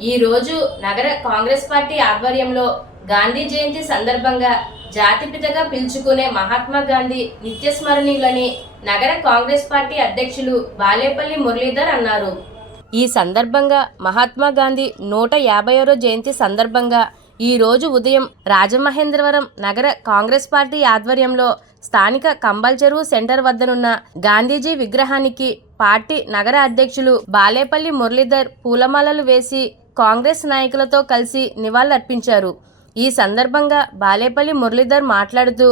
ఈ రోజు నగర కాంగ్రెస్ పార్టీ ఆధ్వర్యంలో గాంధీ జయంతి సందర్భంగా జాతిపితగా పిలుచుకునే మహాత్మా గాంధీ నిత్యస్మరణీయులని నగర కాంగ్రెస్ పార్టీ అధ్యక్షులు బాలేపల్లి మురళీధర్ అన్నారు. ఈ సందర్భంగా మహాత్మా గాంధీ నూట యాభైవరో జయంతి సందర్భంగా ఈ రోజు ఉదయం రాజమహేంద్రవరం నగర కాంగ్రెస్ పార్టీ ఆధ్వర్యంలో స్థానిక కంబల్ చెరువు సెంటర్ వద్దనున్న గాంధీజీ విగ్రహానికి పార్టీ నగర అధ్యక్షులు బాలేపల్లి మురళీధర్ పూలమాలలు వేసి కాంగ్రెస్ నాయకులతో కలిసి నివాళులర్పించారు. ఈ సందర్భంగా బాలేపల్లి మురళీధర్ మాట్లాడుతూ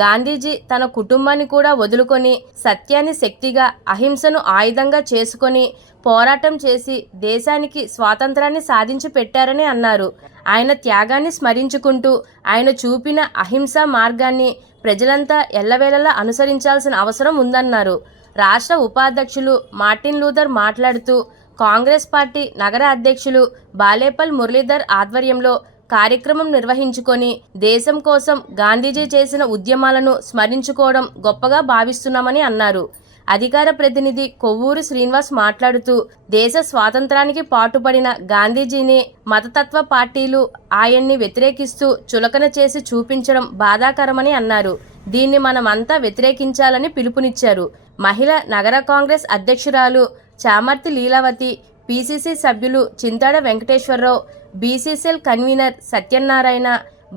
గాంధీజీ తన కుటుంబాన్ని కూడా వదులుకొని సత్యాన్ని శక్తిగా అహింసను ఆయుధంగా చేసుకొని పోరాటం చేసి దేశానికి స్వాతంత్రాన్ని సాధించి పెట్టారని అన్నారు. ఆయన త్యాగాన్ని స్మరించుకుంటూ ఆయన చూపిన అహింసా మార్గాన్ని ప్రజలంతా ఎల్లవేళలా అనుసరించాల్సిన అవసరం ఉందన్నారు. రాష్ట్ర ఉపాధ్యక్షులు మార్టిన్ లూథర్ మాట్లాడుతూ కాంగ్రెస్ పార్టీ నగర అధ్యక్షులు బాలేపల్ మురళీధర్ ఆధ్వర్యంలో కార్యక్రమం నిర్వహించుకొని దేశం కోసం గాంధీజీ చేసిన ఉద్యమాలను స్మరించుకోవడం గొప్పగా భావిస్తున్నామని అన్నారు. అధికార ప్రతినిధి కొవ్వూరు శ్రీనివాస్ మాట్లాడుతూ దేశ స్వాతంత్రానికి పాటుపడిన గాంధీజీని మతతత్వ పార్టీలు ఆయన్ని వ్యతిరేకిస్తూ చులకన చేసి చూపించడం బాధాకరమని అన్నారు. దీన్ని మనమంతా వ్యతిరేకించాలని పిలుపునిచ్చారు. మహిళ నగర కాంగ్రెస్ అధ్యక్షురాలు చామర్తి లీలావతి పిసిసి సభ్యులు చింతాడ వెంకటేశ్వరరావు బీసీసీఎల్ కన్వీనర్ సత్యనారాయణ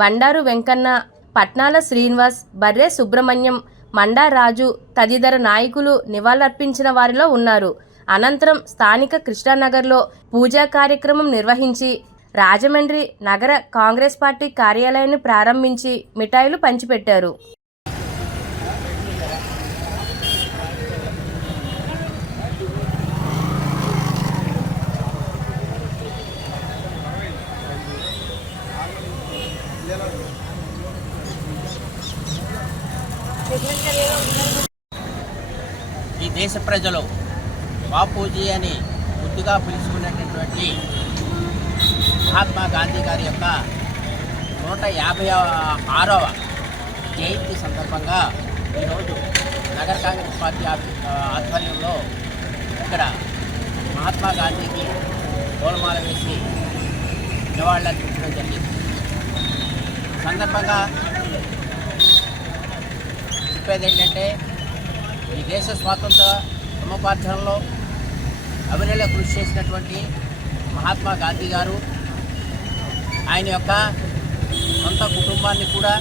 బండారు వెంకన్న పట్నాల శ్రీనివాస్ బర్రె సుబ్రహ్మణ్యం మండా రాజు తదితర నాయకులు నివాళులర్పించిన వారిలో ఉన్నారు. అనంతరం స్థానిక కృష్ణానగర్లో పూజా కార్యక్రమం నిర్వహించి రాజమండ్రి నగర కాంగ్రెస్ పార్టీ కార్యాలయాన్ని ప్రారంభించి మిఠాయిలు పంచిపెట్టారు. దేశ ప్రజలు బాపూజీ అని ముద్దుగా పిలుచుకునేటటువంటి మహాత్మా గాంధీ గారి యొక్క నూట యాభై ఆరవ జయంతి సందర్భంగా ఈరోజు నగర కాంగ్రెస్ పార్టీ ఆఫీ- ఆధ్వర్యంలో ఇక్కడ మహాత్మా గాంధీకి పూలమాల వేసి నివాళులర్పించడం జరిగింది. సందర్భంగా చెప్పేది ఏంటంటే ఈ దేశ స్వాతంత్ర సముపార్జనలో అవినీల కృషి చేసినటువంటి మహాత్మా గాంధీ గారు ఆయన యొక్క సొంత కుటుంబాన్ని కూడా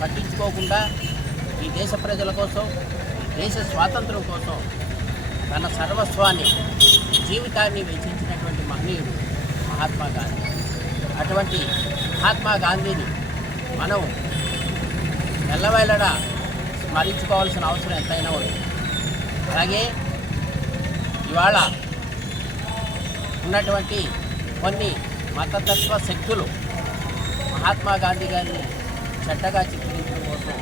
పట్టించుకోకుండా ఈ దేశ ప్రజల కోసం దేశ స్వాతంత్రం కోసం తన సర్వస్వాన్ని జీవితాన్ని వెచ్చించినటువంటి మహనీయుడు మహాత్మా గాంధీ. అటువంటి మహాత్మా గాంధీని మనం ఎల్లవేళలా స్మరించుకోవాల్సిన అవసరం ఎంతైనా ఉంది. అలాగే ఇవాళ ఉన్నటువంటి కొన్ని మతతత్వ శక్తులు మహాత్మా గాంధీ గారిని చెడ్డగా చిత్రించడం కోసం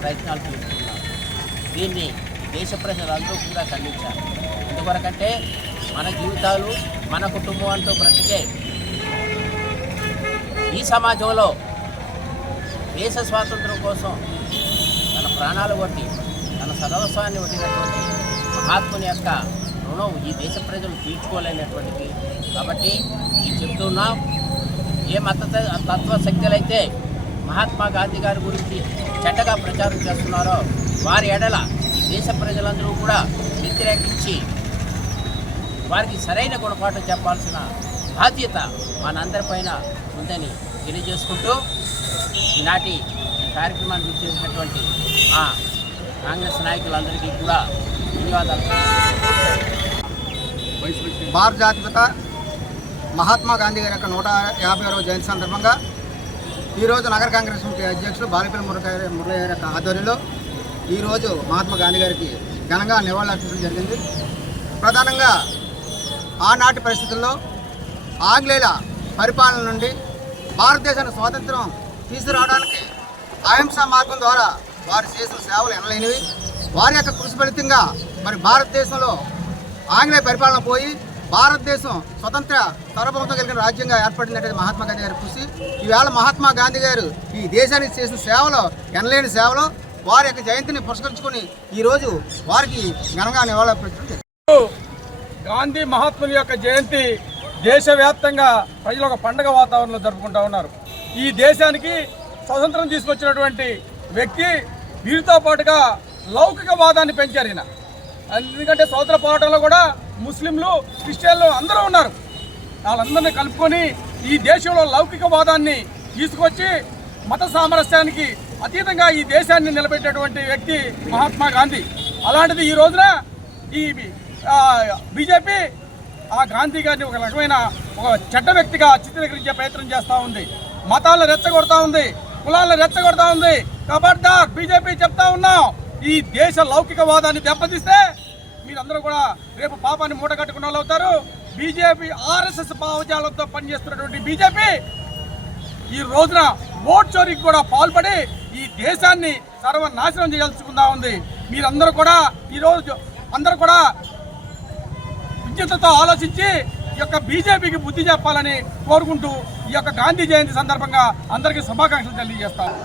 ప్రయత్నాలు చేస్తున్నారు. దీన్ని దేశ ప్రజలందరూ కూడా ఖండించారు ఎందువరకంటే మన జీవితాలు మన కుటుంబం అంటూ బ్రతికే ఈ సమాజంలో దేశ స్వాతంత్రం కోసం ప్రాణాలు కొట్టి తన సర్వస్వాన్ని వదిలినటువంటి మహాత్ముని యొక్క రుణం ఈ దేశ ప్రజలు తీర్చుకోలేనటువంటిది. కాబట్టి నేను చెప్తున్నాం ఏ మత తత్వ శక్తులైతే మహాత్మా గాంధీ గారి గురించి చెడ్డగా ప్రచారం చేస్తున్నారో వారి ఎడల ఈ దేశ ప్రజలందరూ కూడా వ్యతిరేకించి వారికి సరైన గుణపాఠం చెప్పాల్సిన బాధ్యత మనందరిపైన ఉందని తెలియజేసుకుంటూ ఈనాటి కార్యక్రమానికి కార్యక్రమాన్ని గుర్తించినటువంటి మా కాంగ్రెస్ నాయకులందరికీ కూడా ధన్యవాదాలు. భారత జాతిపిత మహాత్మా గాంధీ గారి యొక్క నూట యాభై ఆరవ జయంతి సందర్భంగా ఈరోజు నగర కాంగ్రెస్ కమిటీ అధ్యక్షులు బాలపల్లి మురళి మురళి గారి యొక్క ఆధ్వర్యంలో ఈరోజు మహాత్మా గాంధీ గారికి ఘనంగా నివాళులర్పించడం జరిగింది. ప్రధానంగా ఆనాటి పరిస్థితుల్లో ఆంగ్లేయుల పరిపాలన నుండి భారతదేశానికి స్వాతంత్రం తీసుకురావడానికి అహింసా మార్గం ద్వారా వారు చేసిన సేవలు ఎనలేనివి. వారి యొక్క కృషి ఫలితంగా మరి భారతదేశంలో ఆంగ్లేయ పరిపాలన పోయి భారతదేశం స్వతంత్ర సార్వభౌమత్వం కలిగిన రాజ్యంగా ఏర్పడినటువంటి మహాత్మా గాంధీ గారి కృషి. ఈవేళ మహాత్మా గాంధీ గారు ఈ దేశానికి చేసిన సేవలో ఎనలేని సేవలో వారి యొక్క జయంతిని పురస్కరించుకొని ఈరోజు వారికి ఘనంగా నివాళులర్పించడం గాంధీ మహాత్ముని యొక్క జయంతి దేశవ్యాప్తంగా ప్రజలు ఒక పండగ వాతావరణంలో జరుపుకుంటా ఉన్నారు. ఈ దేశానికి స్వతంత్రం తీసుకొచ్చినటువంటి వ్యక్తి వీరితో పాటుగా లౌకికవాదాన్ని పెంచారు ఈయన. ఎందుకంటే స్వతంత్ర పోరాటంలో కూడా ముస్లింలు క్రిస్టియన్లు అందరూ ఉన్నారు. వాళ్ళందరినీ కలుపుకొని ఈ దేశంలో లౌకికవాదాన్ని తీసుకొచ్చి మత సామరస్యానికి అతీతంగా ఈ దేశాన్ని నిలబెట్టేటువంటి వ్యక్తి మహాత్మా గాంధీ. అలాంటిది ఈ రోజున ఈ బీజేపీ ఆ గాంధీ గారిని ఒక రకమైన ఒక చెడ్డ వ్యక్తిగా చిత్రీకరించే ప్రయత్నం చేస్తూ ఉంది. మతాలను రెచ్చగొడతా ఉంది. కులాలను రెచ్చగొడతా ఉంది. కబడ్దార్ బీజేపీ చెప్తా ఉన్నాం. ఈ దేశ లౌకికవాదాన్ని దెబ్బతీస్తే మీరందరూ కూడా రేపు పాపాన్ని మూట కట్టుకున్న వాళ్ళు అవుతారు. బీజేపీ ఆర్ఎస్ఎస్ భావజాలంతో పనిచేస్తున్నటువంటి బీజేపీ ఈ రోజున ఓట్ చోరీకి కూడా పాల్పడి ఈ దేశాన్ని సర్వనాశనం చేయాల్సుకుందా ఉంది. మీరందరూ కూడా ఈరోజు అందరూ కూడా విజ్ఞతతో ఆలోచించి ఈ యొక్క బీజేపీకి బుద్ధి చెప్పాలని కోరుకుంటూ ఈ యొక్క గాంధీ జయంతి సందర్భంగా అందరికీ శుభాకాంక్షలు తెలియజేస్తాను.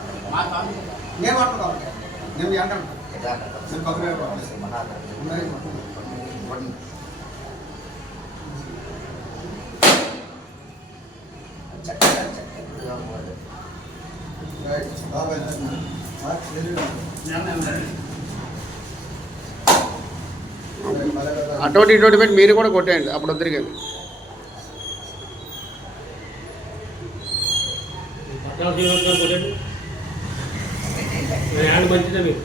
అటువంటి ఇటువంటి మీరు కూడా కొట్టేయండి అప్పుడు వద్దరికండి మంచిదే మీకు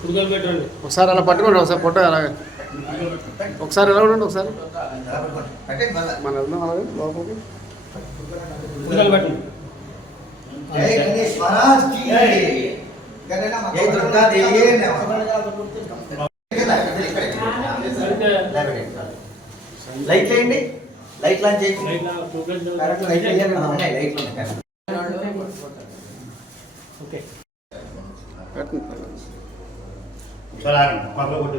కుడుకలు పెట్టండి. ఒకసారి అలా పట్టుకోండి ఒకసారి ఫోటో అలాగే. ఒకసారి ఎలా ఉండండి ఒకసారి. మన వెళ్దాం అలాగే లోపలికి. కుడుకలు పెట్టండి. జై గణేష్ మహారాజ్కి గదేనా మా జై దుర్గా దేవి లైట్ చేయండి. లైట్ లాంచ్ చేయండి. లైట్ ఉన్నాయి లైట్లు ఉన్నాయి. ఓకే. కొట్టు